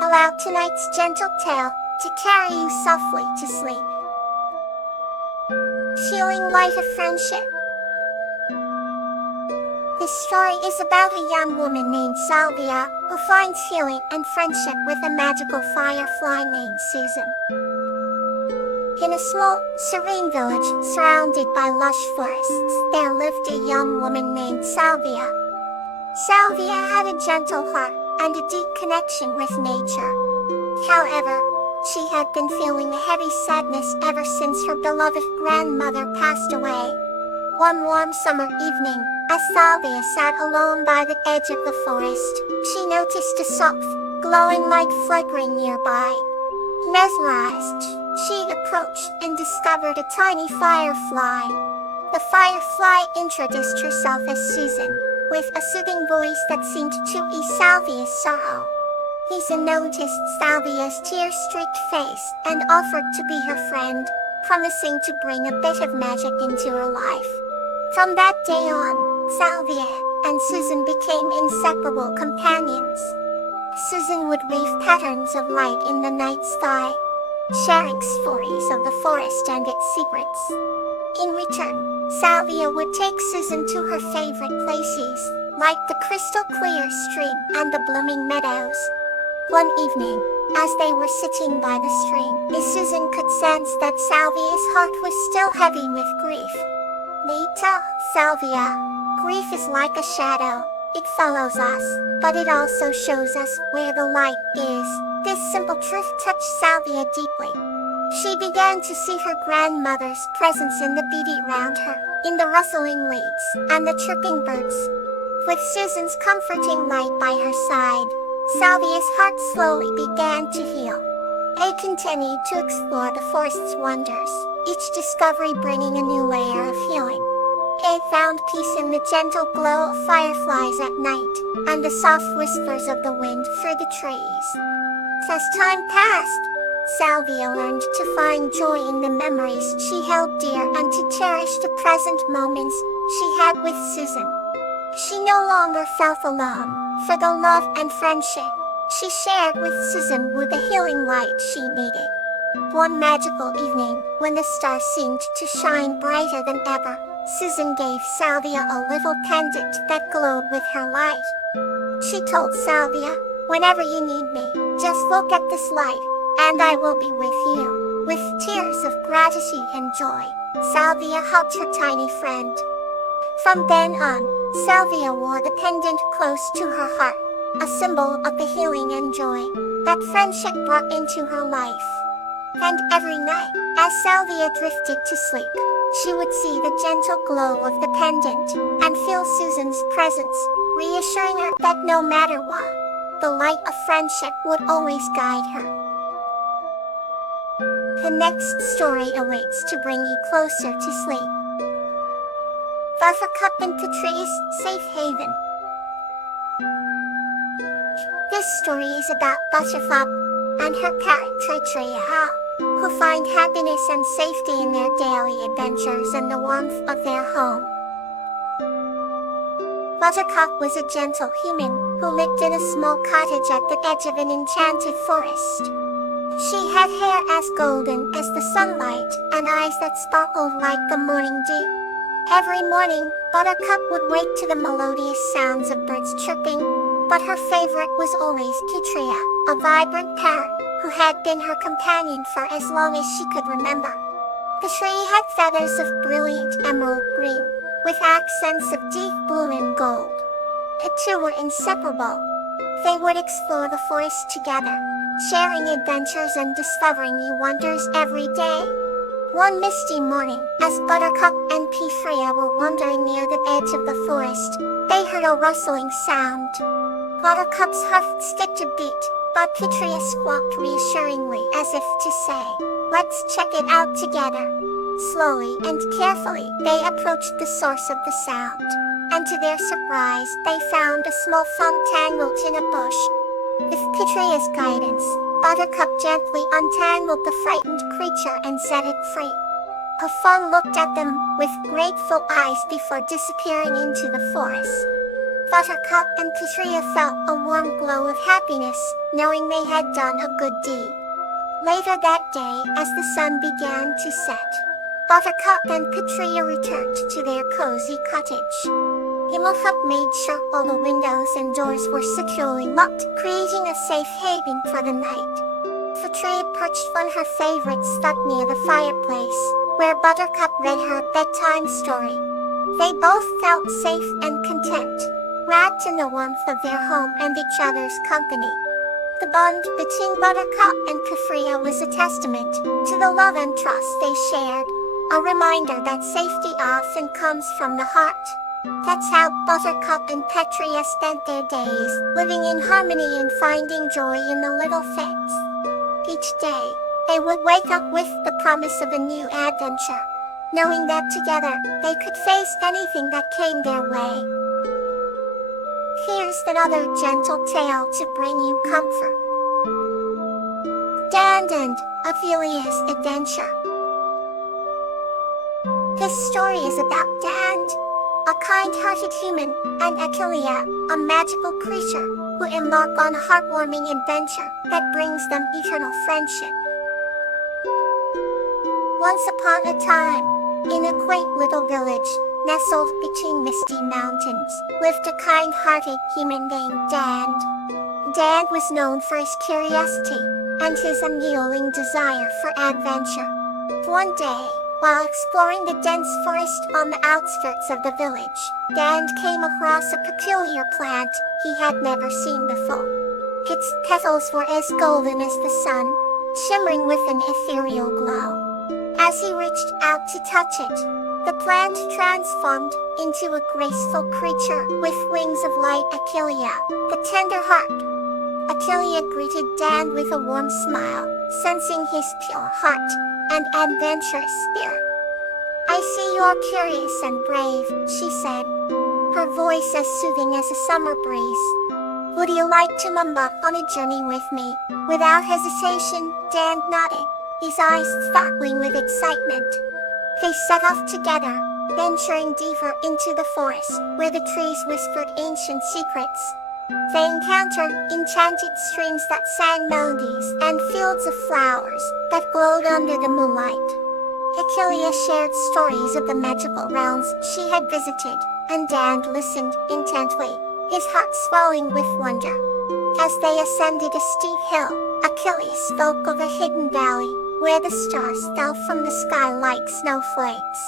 Allow tonight's gentle tale to carry you softly to sleep. Feeling light of friendship. This story is about a young woman named Salvia who finds healing and friendship with a magical firefly named Susan. In a small, serene village surrounded by lush forests, there lived a young woman named Salvia. Salvia had a gentle heart and a deep connection with nature. However, she had been feeling a heavy sadness ever since her beloved grandmother passed away. One warm summer evening, as Salvia sat alone by the edge of the forest, she noticed a soft, glowing light flickering nearby. Mesmerized, she approached and discovered a tiny firefly. The firefly introduced herself as Susan, with a soothing voice that seemed to ease Salvia's sorrow. Susan noticed Salvia's tear-streaked face and offered to be her friend, promising to bring a bit of magic into her life. From that day on, Salvia and Susan became inseparable companions. Susan would weave patterns of light in the night sky, sharing stories of the forest and its secrets. In return, Salvia would take Susan to her favorite places, like the crystal-clear stream and the blooming meadows. One evening, as they were sitting by the stream, Susan could sense that Salvia's heart was still heavy with grief. Later, Salvia, grief is like a shadow. It follows us, but it also shows us where the light is. This simple truth touched Salvia deeply. She began to see her grandmother's presence in the beauty around her, in the rustling leaves and the chirping birds. With Susan's comforting light by her side, Salvia's heart slowly began to heal. They continued to explore the forest's wonders, each discovery bringing a new layer of healing. They found peace in the gentle glow of fireflies at night, and the soft whispers of the wind through the trees. As time passed, Salvia learned to find joy in the memories she held dear and to cherish the present moments she had with Susan. She no longer felt alone, for the love and friendship she shared with Susan were the healing light she needed. One magical evening, when the stars seemed to shine brighter than ever, Susan gave Salvia a little pendant that glowed with her light. She told Salvia, "Whenever you need me, just look at this light, and I will be with you." With tears of gratitude and joy, Salvia hugged her tiny friend. From then on, Salvia wore the pendant close to her heart, a symbol of the healing and joy that friendship brought into her life. And every night, as Salvia drifted to sleep, she would see the gentle glow of the pendant and feel Susan's presence, reassuring her that no matter what, the light of friendship would always guide her. The next story awaits to bring you closer to sleep. Buttercup and Patrice's Safe Haven. This story is about Buttercup and her cat Tria, who find happiness and safety in their daily adventures and the warmth of their home. Buttercup was a gentle human who lived in a small cottage at the edge of an enchanted forest. She had hair as golden as the sunlight and eyes that sparkled like the morning dew. Every morning, Buttercup would wake to the melodious sounds of birds chirping, but her favorite was always Tria, a vibrant parrot who had been her companion for as long as she could remember. The tree had feathers of brilliant emerald green, with accents of deep blue and gold. The two were inseparable. They would explore the forest together, sharing adventures and discovering new wonders every day. One misty morning, as Buttercup and Tria were wandering near the edge of the forest, they heard a rustling sound. Buttercup's heart skipped a beat, but Tria squawked reassuringly as if to say, "Let's check it out together." Slowly and carefully, they approached the source of the sound, and to their surprise, they found a small fawn tangled in a bush. With Tria's guidance, Buttercup gently untangled the frightened creature and set it free. The fawn looked at them with grateful eyes before disappearing into the forest. Buttercup and Katria felt a warm glow of happiness, knowing they had done a good deed. Later that day, as the sun began to set, Buttercup and Katria returned to their cozy cottage. Himmelhoop made sure all the windows and doors were securely locked, creating a safe haven for the night. Katria perched on her favorite stump near the fireplace, where Buttercup read her bedtime story. They both felt safe and content, wrapped in the warmth of their home and each other's company. The bond between Buttercup and Katria was a testament to the love and trust they shared, a reminder that safety often comes from the heart. That's how Buttercup and Katria spent their days, living in harmony and finding joy in the little things. Each day, they would wake up with the promise of a new adventure, knowing that together, they could face anything that came their way. Here's another gentle tale to bring you comfort. Dan and Ophelia's Adventure. This story is about Dan, a kind-hearted human, and Achillea, a magical creature, who embark on a heartwarming adventure that brings them eternal friendship. Once upon a time, in a quaint little village, nestled between misty mountains, lived a kind-hearted human named Dan. Dan was known for his curiosity and his unyielding desire for adventure. One day, while exploring the dense forest on the outskirts of the village, Dan came across a peculiar plant he had never seen before. Its petals were as golden as the sun, shimmering with an ethereal glow. As he reached out to touch it, the plant transformed into a graceful creature with wings of light. Achillea, the tender heart. Achillea greeted Dan with a warm smile, sensing his pure heart and adventurous spirit. "I see you're curious and brave," she said, her voice as soothing as a summer breeze. "Would you like to embark on a journey with me?" Without hesitation, Dan nodded, his eyes sparkling with excitement. They set off together, venturing deeper into the forest, where the trees whispered ancient secrets. They encountered enchanted streams that sang melodies and fields of flowers that glowed under the moonlight. Achillea shared stories of the magical realms she had visited, and Dan listened intently, his heart swelling with wonder. As they ascended a steep hill, Achillea spoke of a hidden valley, where the stars fell from the sky like snowflakes.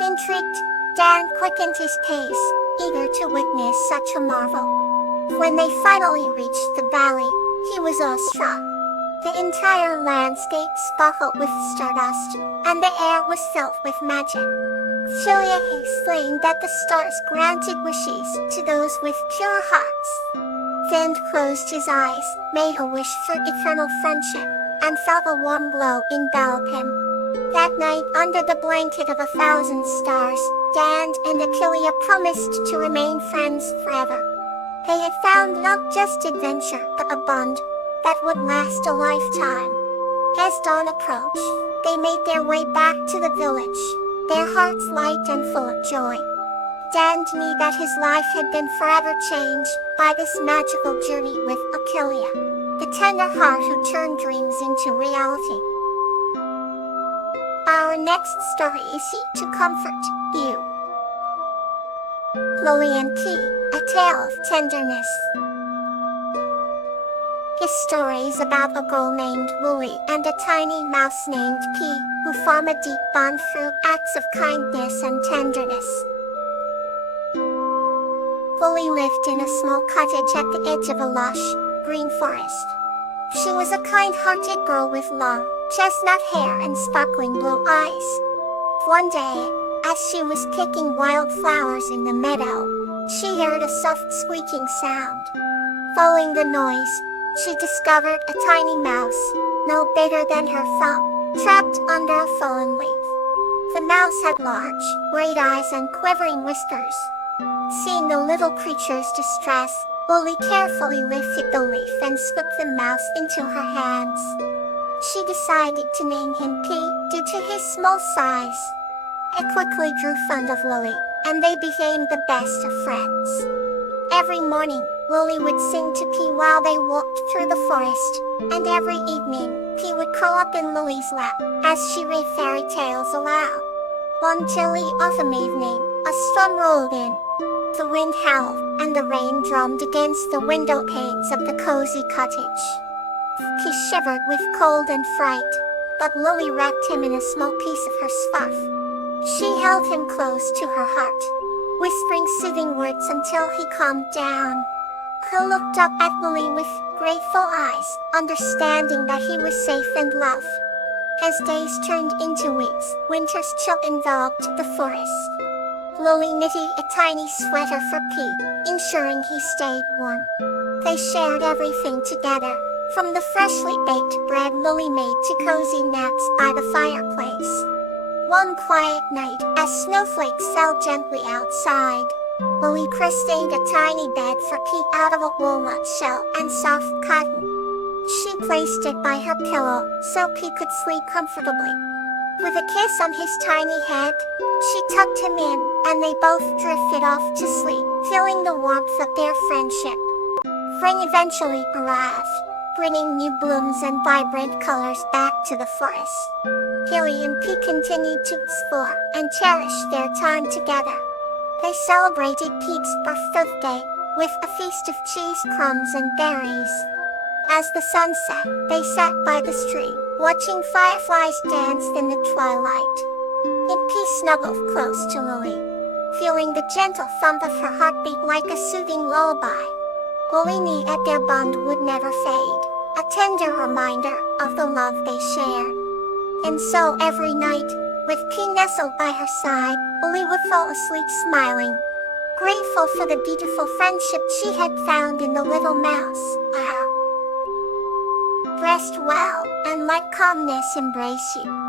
Intrigued, Dan quickened his pace, eager to witness such a marvel. When they finally reached the valley, he was awestruck. The entire landscape sparkled with stardust, and the air was filled with magic. Achillea explained that the stars granted wishes to those with pure hearts. Dan closed his eyes, made a wish for eternal friendship, and felt a warm glow envelop him. That night, under the blanket of 1,000 stars, Dan and Achillea promised to remain friends forever. They had found not just adventure, but a bond that would last a lifetime. As dawn approached, they made their way back to the village, their hearts light and full of joy. Dan knew that his life had been forever changed by this magical journey with Achillea, the tender heart who turned dreams into reality. Our next story is to comfort you. Lily and Key, a tale of tenderness. His story is about a girl named Lily and a tiny mouse named Key, who form a deep bond through acts of kindness and tenderness. Lily lived in a small cottage at the edge of a lush, green forest. She was a kind-hearted girl with long, chestnut hair and sparkling blue eyes. One day, as she was picking wildflowers in the meadow, she heard a soft squeaking sound. Following the noise, she discovered a tiny mouse, no bigger than her thumb, trapped under a fallen leaf. The mouse had large, great eyes and quivering whiskers. Seeing the little creature's distress, Lily carefully lifted the leaf and scooped the mouse into her hands. She decided to name him Key due to his small size. It quickly grew fond of Lily, and they became the best of friends. Every morning, Lily would sing to P while they walked through the forest, and every evening, P would curl up in Lily's lap as she read fairy tales aloud. One chilly autumn evening, a storm rolled in. The wind howled, and the rain drummed against the window panes of the cozy cottage. He shivered with cold and fright, but Lily wrapped him in a small piece of her scarf. She held him close to her heart, whispering soothing words until he calmed down. He looked up at Lily with grateful eyes, understanding that he was safe and loved. As days turned into weeks, winter's chill enveloped the forest. Lily knitted a tiny sweater for Pete, ensuring he stayed warm. They shared everything together, from the freshly baked bread Lily made to cozy naps by the fireplace. One quiet night, as snowflakes fell gently outside, Lily crocheted a tiny bed for Pete out of a walnut shell and soft cotton. She placed it by her pillow so Pete could sleep comfortably. With a kiss on his tiny head, she tucked him in, and they both drifted off to sleep, feeling the warmth of their friendship. Spring eventually arrived, bringing new blooms and vibrant colors back to the forest. Lily and Pete continued to explore and cherish their time together. They celebrated Pete's birthday with a feast of cheese crumbs and berries. As the sun set, they sat by the stream, watching fireflies dance in the twilight. Pete snuggled close to Lily, feeling the gentle thump of her heartbeat like a soothing lullaby. Lily knew that their bond would never fade, a tender reminder of the love they shared. And so every night, with Pete nestled by her side, Lily would fall asleep smiling, grateful for the beautiful friendship she had found in the little mouse. Rest well, and let calmness embrace you.